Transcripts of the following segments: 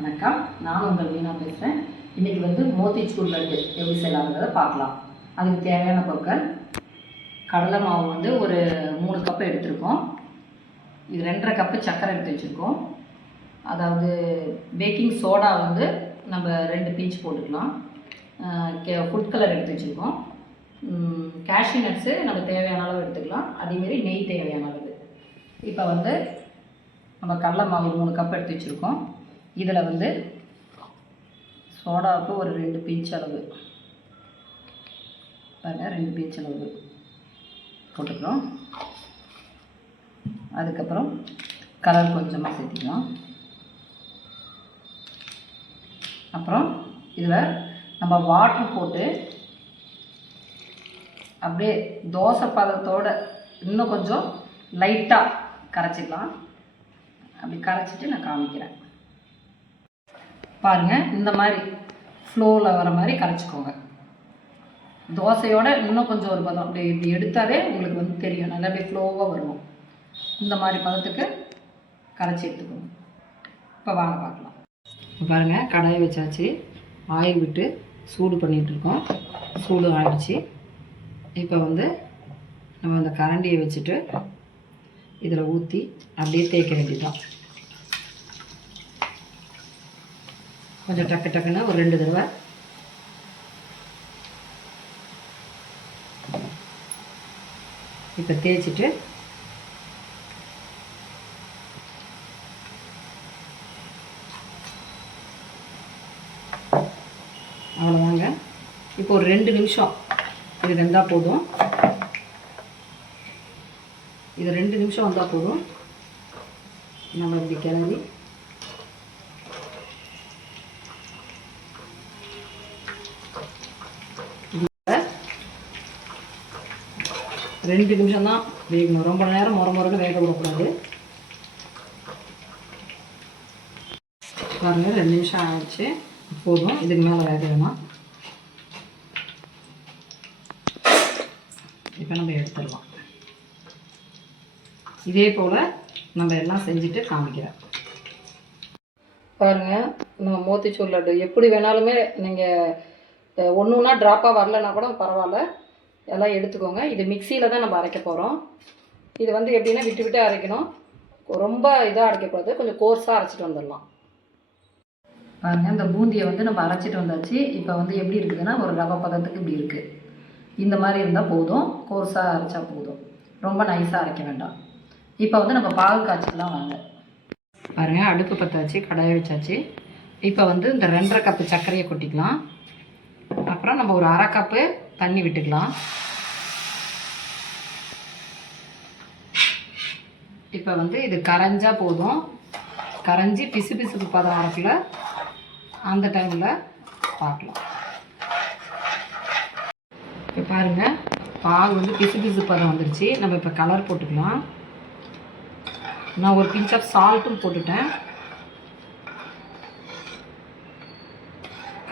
வணக்கம், நான் உங்கள் மீனா பேசுகிறேன். இன்றைக்கி மோத்திச்சூர் லட்டு எப்படி செய்யலாம்ன்றதை பார்க்கலாம். அதுக்கு தேவையான பொருட்கள்: கடலை மாவு ஒரு 3 கப்பு எடுத்துருக்கோம். இது 2.5 கப்பு சர்க்கரை எடுத்து வச்சுருக்கோம். அதாவது பேக்கிங் சோடா நம்ம 2 பிஞ்ச் போட்டுக்கலாம். ஃபுட் கலர் எடுத்து வச்சுருக்கோம். கேஷ்யூ நட்ஸு நம்ம தேவையான அளவு எடுத்துக்கலாம். அதேமாரி நெய் தேவையான அளவு. இப்போ நம்ம கடலை மாவு 3 கப் எடுத்து வச்சுருக்கோம். இதில் சோடாவுக்கு ஒரு 2 பிஞ்ச் அளவு பாருங்கள், 2 பிஞ்ச் அளவு போட்டுக்கிறோம். அதுக்கப்புறம் கலர் கொஞ்சமாக சேர்த்திக்கலாம். அப்புறம் இதில் நம்ம வாட்டர் போட்டு அப்படியே தோசை பதத்தோடு இன்னும் கொஞ்சம் லைட்டாக கரைச்சிக்கலாம். அப்படி கரைச்சிட்டு நான் காமிக்கிறேன். பாருங்கள், இந்த மாதிரி ஃப்ளோவில் வர மாதிரி கரைச்சிக்கோங்க. தோசையோடு இன்னும் கொஞ்சம் ஒரு பதம் அப்படி இப்படி எடுத்தாலே உங்களுக்கு தெரியும், நல்லா அப்படியே ஃப்ளோவாக வரணும். இந்த மாதிரி பதத்துக்கு கரைச்சி எடுத்துக்கோங்க. இப்போ வாங்க பார்க்கலாம். பாருங்கள், கடாயை வச்சாச்சு, ஆயில் விட்டு சூடு பண்ணிகிட்ருக்கோம். சூடு ஆகிடுச்சு. இப்போ நம்ம அந்த கரண்டியை வச்சுட்டு இதில் ஊற்றி அப்படியே தேய்க்க வேண்டியதுதான். கொஞ்சம் டக்கு டக்குன்னு ஒரு 2 தடவை. இப்போ தேய்ச்சிட்டு அவ்வளோதாங்க. இப்போ ஒரு 2 நிமிஷம் இது வெந்தால் போதும். இது 2 நிமிஷம் வந்தால் போதும். நம்ம இப்படி கிளறி 2 நிமிஷம் தான் வேகணும். ரொம்ப நேரம் முறைன்னு வேக விடக்கூடாது. பாருங்கள், 2 நிமிஷம் ஆகிடுச்சு. போதும், இதுக்கு மேலே வேக வேணாம். இப்போ நம்ம எடுத்துடலாம். இதே போல் நம்ம எல்லாம் செஞ்சுட்டு காமிக்கிறேன். பாருங்கள், நம்ம மோத்திச்சூர் லட்டு எப்படி வேணாலுமே நீங்கள் ஒன்றுனா ட்ராப்பாக வரலன்னா கூட பரவாயில்ல, எல்லாம் எடுத்துக்கோங்க. இது மிக்சியில் தான் நம்ம அரைக்க போகிறோம். இது எப்படின்னா விட்டு விட்டு அரைக்கணும். ரொம்ப இதாக அரைக்கக்கூடாது, கொஞ்சம் கோர்ஸாக அரைச்சிட்டு வந்துடலாம். பாருங்கள், இந்த பூந்தியை நம்ம அரைச்சிட்டு வந்தாச்சு. இப்போ எப்படி இருக்குதுன்னா ஒரு ரவை பதத்துக்கு இப்படி இருக்குது. இந்த மாதிரி இருந்தால் போதும், கோர்ஸாக அரைச்சா போதும், ரொம்ப நைஸாக அரைக்க வேண்டாம். இப்போ நம்ம பாகு காய்ச்சிக்கலாம் வாங்க. பாருங்கள், அடுப்பு பற்றாச்சு, கடாயை வச்சாச்சு. இப்போ இந்த 2.5 கப்பு சர்க்கரையை கொட்டிக்கலாம். அப்புறம் நம்ம ஒரு 1/2 கப்பு தண்ணி விட்டுக்கலாம். இப்போ இது கரைஞ்சா போதும். கரைஞ்சி பிசு பிசுப்பு பதம் வரக்குள்ள அந்த டைமில் பார்க்கலாம். இப்போ பாருங்கள், பாகு பிசு பிசு பதம் வந்துருச்சு. நம்ம இப்போ கலர் போட்டுக்கலாம். நான் ஒரு பிஞ்ச் ஆஃப் சால்ட்டும் போட்டுட்டேன்.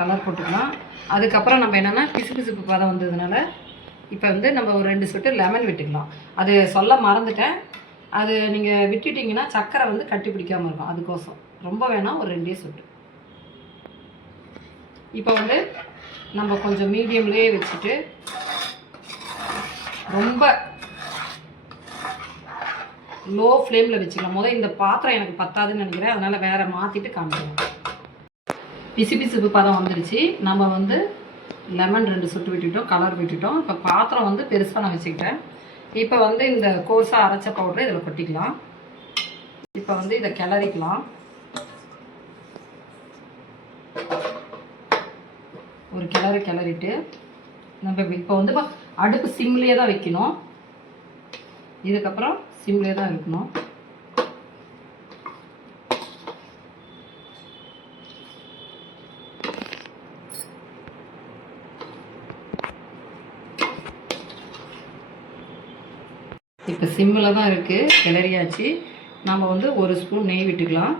கலர் போட்டுக்கலாம். அதுக்கப்புறம் நம்ம என்னென்னா பிசு பிசுப்பு பதம் வந்ததுனால இப்போ நம்ம ஒரு 2 சொட்டு லெமன் விட்டுக்கலாம். அது சொல்ல மறந்துட்டேன். அது நீங்கள் விட்டுட்டிங்கன்னா சர்க்கரை கட்டி பிடிக்காமல் இருக்கும். அதுக்கோசம் ரொம்ப வேணாம், ஒரு 2 சொட்டு. இப்போ நம்ம கொஞ்சம் மீடியம்லேயே வச்சுட்டு ரொம்ப லோ ஃப்ளேமில் வச்சுக்கலாம். முதல் இந்த பாத்திரம் எனக்கு பத்தாதுன்னு நினைக்கிறேன், அதனால் வேறு மாற்றிட்டு காமிக்கிறேன். பிசு பிசுப்பு பதம் வந்துடுச்சு. நம்ம லெமன் 2 சொட்டு விட்டுட்டோம், கலர் விட்டுட்டோம். இப்போ பாத்திரம் பெருசாக நான் வச்சுக்கிட்டேன். இப்போ இந்த கோர்ஸாக அரைச்ச பவுடரை இதில் கொட்டிக்கலாம். இப்போ இதை கிளறிக்கலாம். ஒரு கிளறிட்டு நம்ம இப்போ அடுப்பு சிம்லேயே தான் வைக்கணும். இதுக்கப்புறம் சிம்லேயே தான் இருக்கணும். இப்போ சிம்மில் தான் இருக்குது, கிளறியாச்சு. நம்ம 1 ஸ்பூன் நெய் விட்டுக்கலாம்.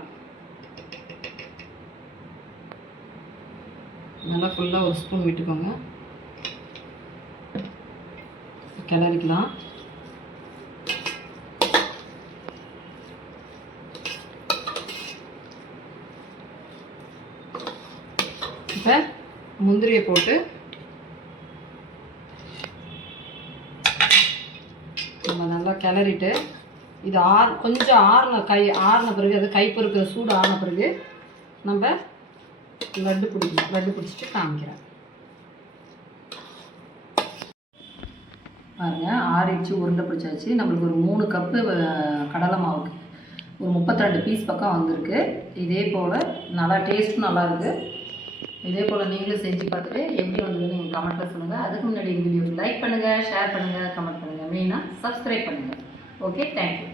நல்லா ஃபுல்லாக 1 ஸ்பூன் விட்டுக்கோங்க. கிளறிக்கலாம். இப்போ முந்திரியை போட்டு நம்ம நல்லா கிளறிட்டு இது கொஞ்சம் ஆறின பிறகு அது கைப்பொறுக்கிற சூடு ஆறின பிறகு நம்ம லட்டு பிடிச்சிட்டு காமிக்கிறேன். பாருங்கள், ஆறிடுச்சு, உருண்டை பிடிச்சாச்சு. நம்மளுக்கு ஒரு 3 கப்பு கடலை மாவுக்கு ஒரு 32 பீஸ் பக்கம் வந்திருக்கு. இதே போல் நல்லா டேஸ்ட்டும் நல்லாயிருக்கு. இதே போல் நீங்களும் செஞ்சு பார்த்துட்டு எப்படி வந்ததுன்னு நீங்கள் கமெண்ட்டில் சொல்லுங்கள். அதுக்கு முன்னாடி இந்த வீடியோக்கு லைக் பண்ணுங்கள், ஷேர் பண்ணுங்கள், கமெண்ட் பண்ணுங்கள், மெயினாக சப்ஸ்கிரைப் பண்ணுங்கள். Okay, thank you.